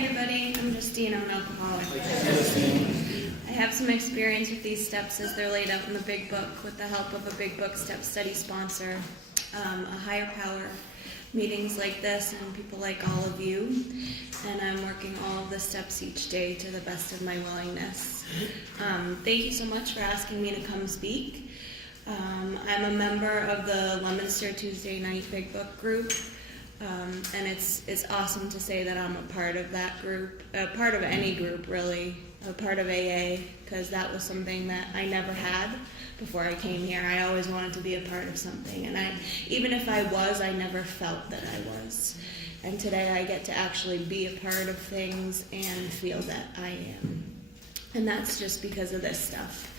everybody, I'm Justine, I'm an alcoholic. I have some experience with these steps as they're laid out in the Big Book with the help of a Big Book step study sponsor, a higher power, meetings like this, and people like all of you. And I'm working all of the steps each day to the best of my willingness. Thank you so much for asking me to come speak. I'm a member of the Leominster Tuesday Night Big Book group. And it's awesome to say that I'm a part of that group, a part of any group really, a part of AA, because that was something that I never had before I came here. I always wanted to be a part of something, and even if I was, I never felt that I was. And today I get to actually be a part of things and feel that I am. And that's just because of this stuff.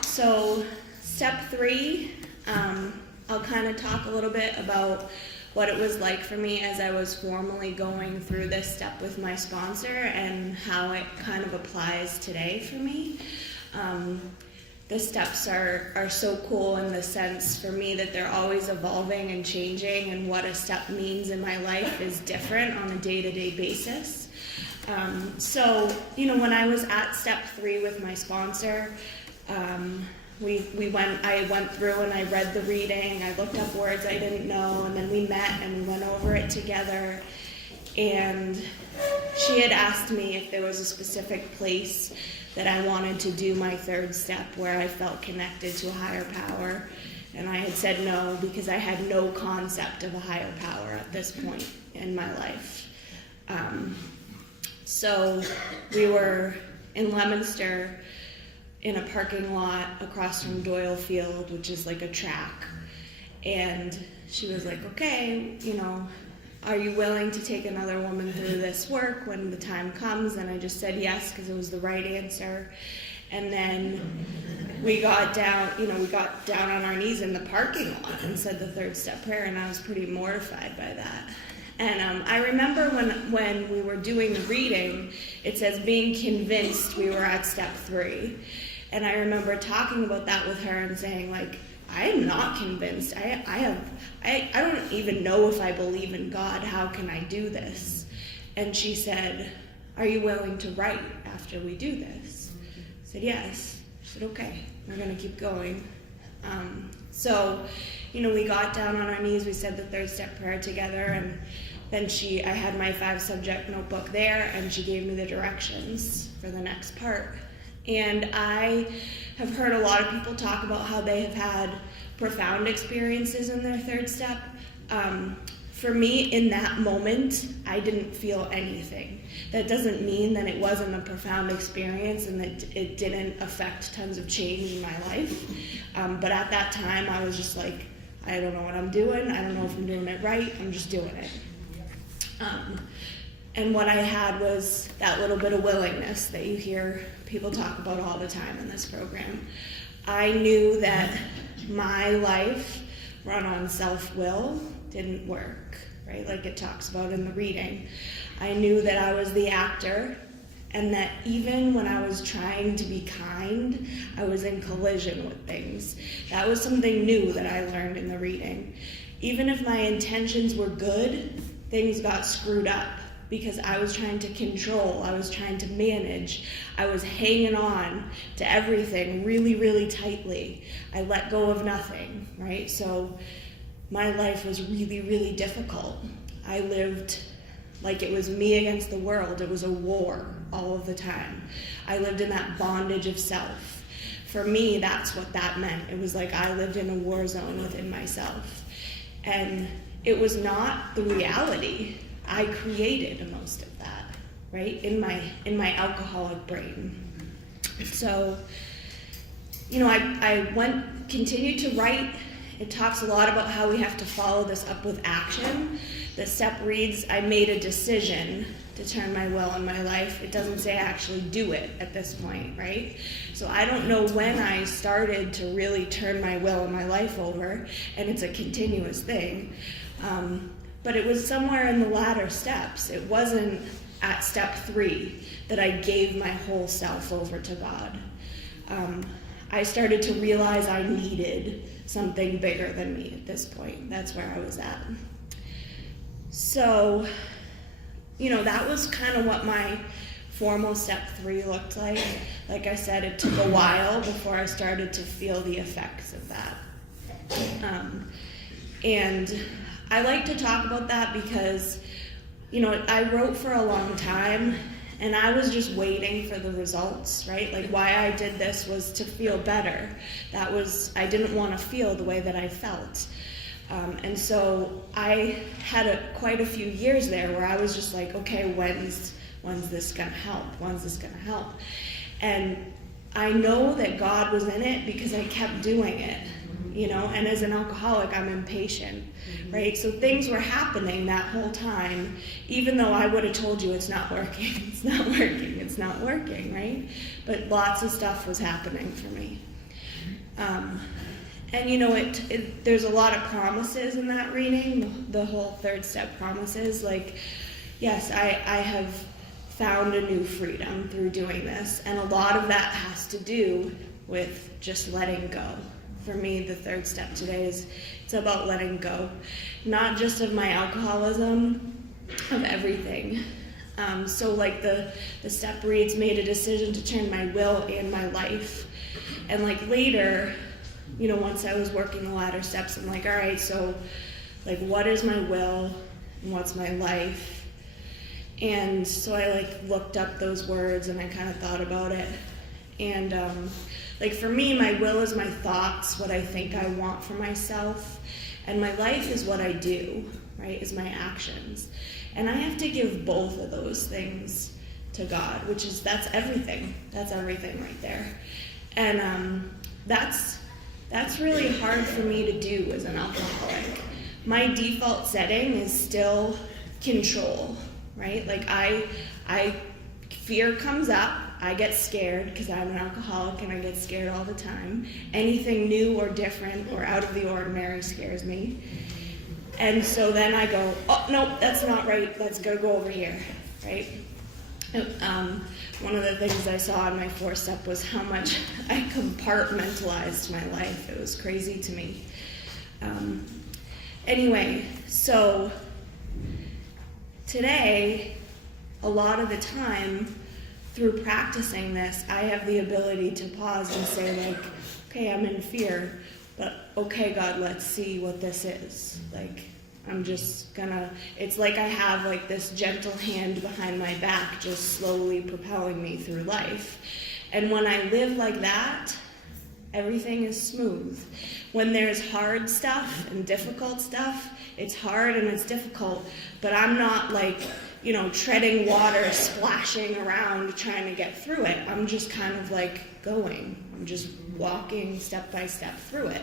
So step 3, I'll kind of talk a little bit about what it was like for me as I was formally going through this step with my sponsor and how it kind of applies today for me. The steps are so cool in the sense for me that they're always evolving and changing, and what a step means in my life is different on a day-to-day basis. So, when I was at step 3 with my sponsor, I went through and I read the reading, I looked up words I didn't know, and then we met and we went over it together. And she had asked me if there was a specific place that I wanted to do my 3rd step where I felt connected to a higher power. And I had said no, because I had no concept of a higher power at this point in my life. So we were in Leominster, in a parking lot across from Doyle Field, which is like a track. And she was like, okay, are you willing to take another woman through this work when the time comes? And I just said yes, because it was the right answer. And then we got down on our knees in the parking lot and said the 3rd step prayer, and I was pretty mortified by that. And I remember when we were doing the reading, it says being convinced we were at step 3. And I remember talking about that with her and saying, I am not convinced. I don't even know if I believe in God. How can I do this? And she said, are you willing to write after we do this? I said, yes. She said, okay, we're going to keep going. So, we got down on our knees, we said the 3rd step prayer together, and then I had my 5-subject notebook there, and she gave me the directions for the next part. And I have heard a lot of people talk about how they have had profound experiences in their 3rd step. For me, in that moment, I didn't feel anything. That doesn't mean that it wasn't a profound experience and that it didn't affect tons of change in my life. But at that time, I was just like, I don't know what I'm doing. I don't know if I'm doing it right. I'm just doing it. And what I had was that little bit of willingness that you hear people talk about all the time in this program. I knew that my life run on self-will didn't work, right? Like it talks about in the reading. I knew that I was the actor, and that even when I was trying to be kind, I was in collision with things. That was something new that I learned in the reading. Even if my intentions were good, things got screwed up because I was trying to control, I was trying to manage, I was hanging on to everything really, really tightly. I let go of nothing, right? So my life was really, really difficult. I lived like it was me against the world. It was a war all of the time. I lived in that bondage of self. For me, that's what that meant. It was like I lived in a war zone within myself. And it was not the reality. I created most of that, right, in my alcoholic brain. So, I continued to write. It talks a lot about how we have to follow this up with action. The step reads, I made a decision to turn my will in my life. It doesn't say I actually do it at this point, right? So I don't know when I started to really turn my will in my life over, and it's a continuous thing. But it was somewhere in the latter steps. It wasn't at step 3 that I gave my whole self over to God. I started to realize I needed something bigger than me at this point. That's where I was at. So that was kind of what my formal step 3 looked like. Like I said, it took a while before I started to feel the effects of that. And I like to talk about that because, I wrote for a long time and I was just waiting for the results, right? Like why I did this was to feel better. I didn't want to feel the way that I felt. And so I had quite a few years there where I was just like, okay, when's this gonna help? When's this gonna help? And I know that God was in it because I kept doing it, and as an alcoholic, I'm impatient, right? So things were happening that whole time, even though I would have told you it's not working, it's not working, it's not working, right? But lots of stuff was happening for me. And there's a lot of promises in that reading, the whole 3rd step promises. Like, yes, I have found a new freedom through doing this, and a lot of that has to do with just letting go. For me, the 3rd step today it's about letting go, not just of my alcoholism, of everything. So like the step reads, made a decision to turn my will and my life. And like later, once I was working the latter steps, I'm like, all right, so like what is my will and what's my life? And so I looked up those words and I kind of thought about it. And for me, my will is my thoughts, what I think I want for myself. And my life is what I do, right, is my actions. And I have to give both of those things to God, that's everything. That's everything right there. And that's really hard for me to do as an alcoholic. My default setting is still control, right? Like fear comes up, I get scared because I'm an alcoholic and I get scared all the time. Anything new or different or out of the ordinary scares me. And so then I go, oh, nope, that's not right, let's go over here, right? One of the things I saw in my 4th step was how much I compartmentalized my life. It was crazy to me. Anyway, so today, a lot of the time, through practicing this, I have the ability to pause and say, like, okay, I'm in fear, but okay, God, let's see what this is. Like, I'm just gonna, it's like I have like this gentle hand behind my back just slowly propelling me through life. And when I live like that, everything is smooth. When there's hard stuff and difficult stuff, it's hard and it's difficult, but I'm not like, treading water, splashing around, trying to get through it. I'm just kind of like going. I'm just walking step by step through it.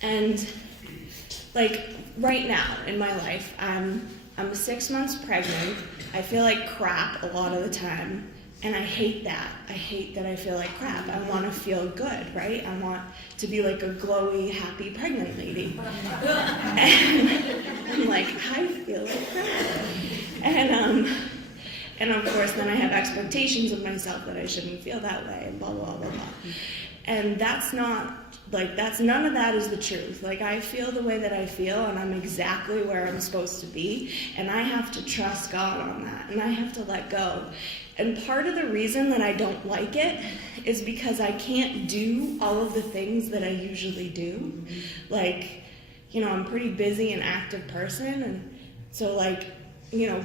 And like right now in my life, I'm 6 months pregnant. I feel like crap a lot of the time. And I hate that. I hate that I feel like crap. I want to feel good, right? I want to be like a glowy, happy pregnant lady. And I'm like, I feel like crap. And of course, then I have expectations of myself that I shouldn't feel that way, and blah, blah, blah, blah. And that's not, none of that is the truth. Like, I feel the way that I feel, and I'm exactly where I'm supposed to be, and I have to trust God on that, and I have to let go. And part of the reason that I don't like it is because I can't do all of the things that I usually do. Like, I'm a pretty busy and active person, and so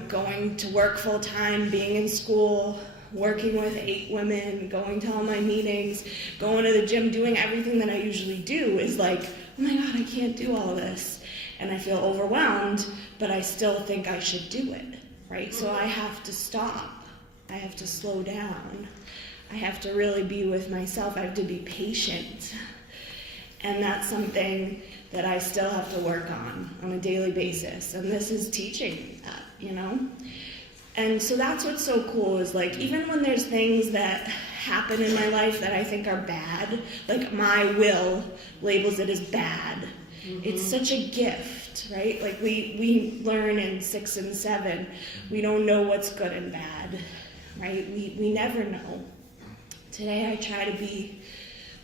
going to work full time, being in school, working with 8 women, going to all my meetings, going to the gym, doing everything that I usually do is like, oh my God, I can't do all of this. And I feel overwhelmed, but I still think I should do it, right? So I have to stop. I have to slow down. I have to really be with myself. I have to be patient. And that's something that I still have to work on a daily basis. And this is teaching that, And so that's what's so cool is even when there's things that happen in my life that I think are bad, like my will labels it as bad. Mm-hmm. It's such a gift, right? Like we learn in 6 and 7, we don't know what's good and bad, right? We never know. Today I try to be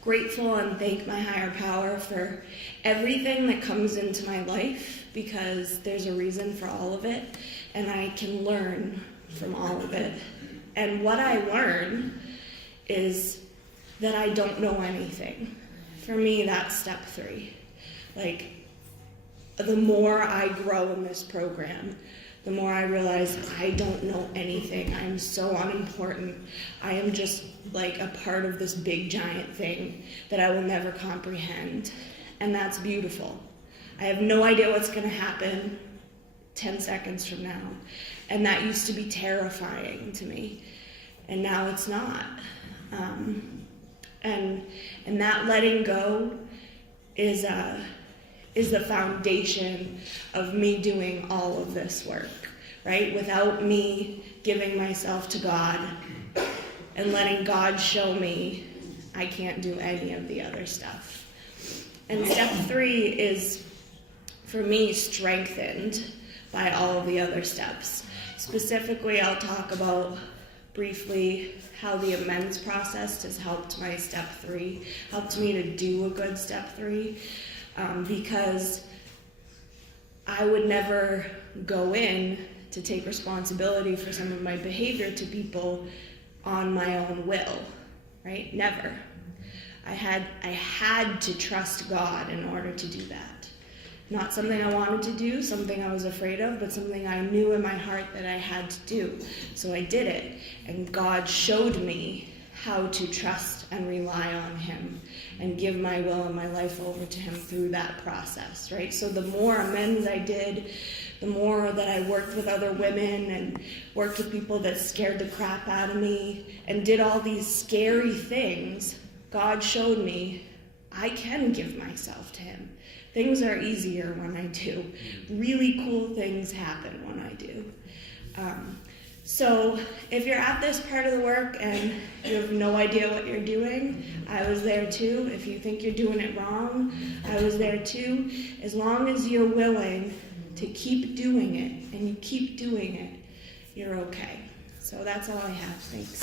grateful and thank my higher power for everything that comes into my life, because there's a reason for all of it, and I can learn from all of it. And what I learn is that I don't know anything. For me, that's step 3. Like, the more I grow in this program, the more I realize I don't know anything. I'm so unimportant. I am just like a part of this big giant thing that I will never comprehend. And that's beautiful. I have no idea what's going to happen 10 seconds from now. And that used to be terrifying to me. And now it's not. And that letting go is the foundation of me doing all of this work, right? Without me giving myself to God and letting God show me, I can't do any of the other stuff. And step 3 is, for me, strengthened by all of the other steps. Specifically, I'll talk about briefly how the amends process has helped my step 3, helped me to do a good step 3. Because I would never go in to take responsibility for some of my behavior to people on my own will, right? Never. I had to trust God in order to do that. Not something I wanted to do, something I was afraid of, but something I knew in my heart that I had to do. So I did it, and God showed me how to trust and rely on him and give my will and my life over to him through that process, right? So the more amends I did, the more that I worked with other women and worked with people that scared the crap out of me and did all these scary things, God showed me I can give myself to him. Things are easier when I do. Really cool things happen when I do. So if you're at this part of the work and you have no idea what you're doing, I was there too. If you think you're doing it wrong, I was there too. As long as you're willing to keep doing it and you keep doing it, you're okay. So that's all I have. Thanks.